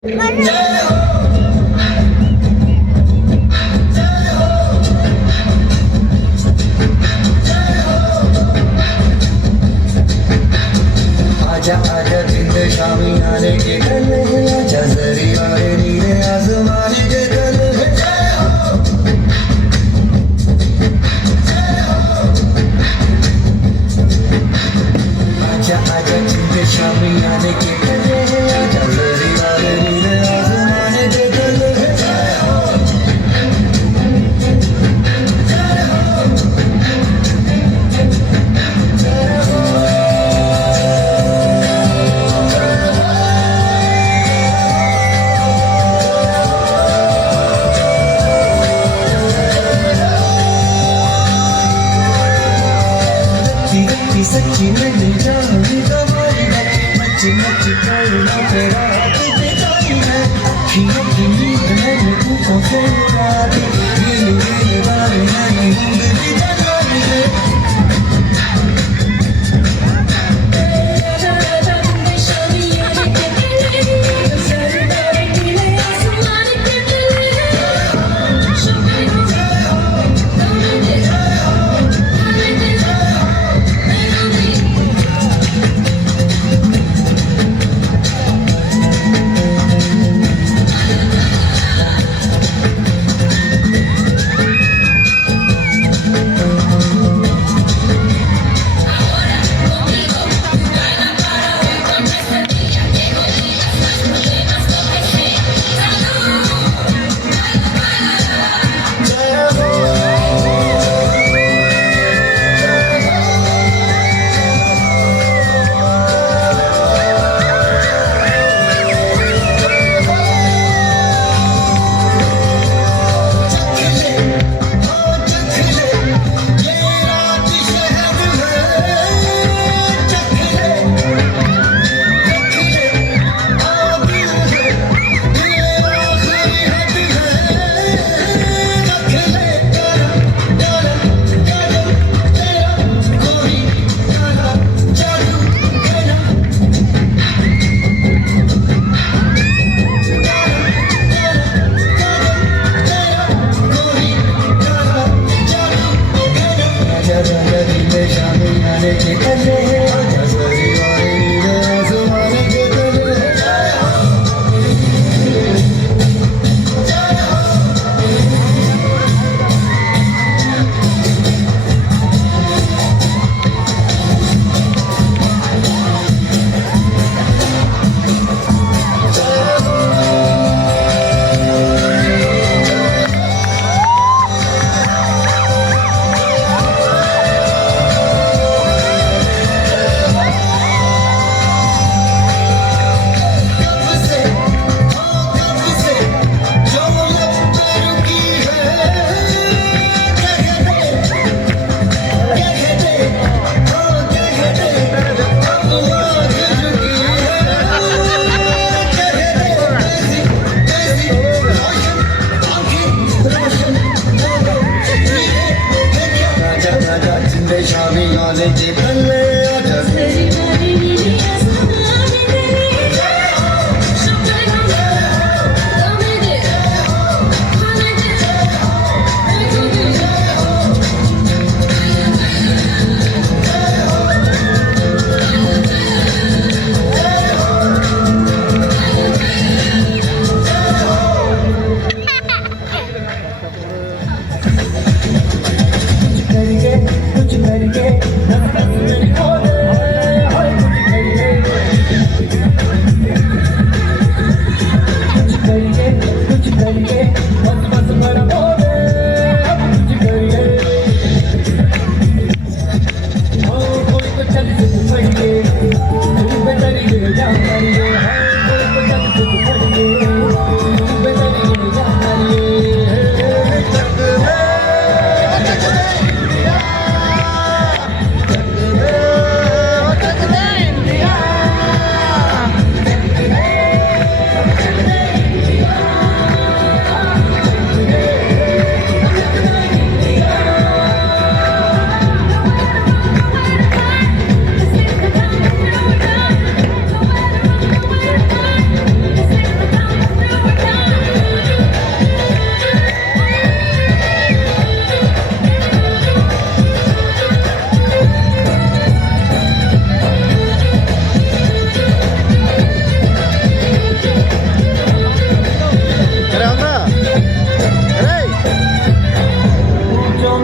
आजा आजा जिंद शामी आने के कल है, आजा जरी वाले नीले आसमाने के कल है। आजा आजा जिंद शामी आने के कल है, आजा जरी वाले नीले आसमाने के कल है। रत्ती सच्ची मैंने जानी तुम्हारी है, मच मच करना तेरा बेचारी है। अखियों की नींद मैंने तुमको से उड़ा दी, नीले नीले बाल मैंने नींद भी जगाई है।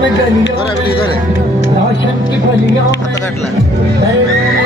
में गलियों इधर है, में रोशन की फलियों में कट ला बैलों ने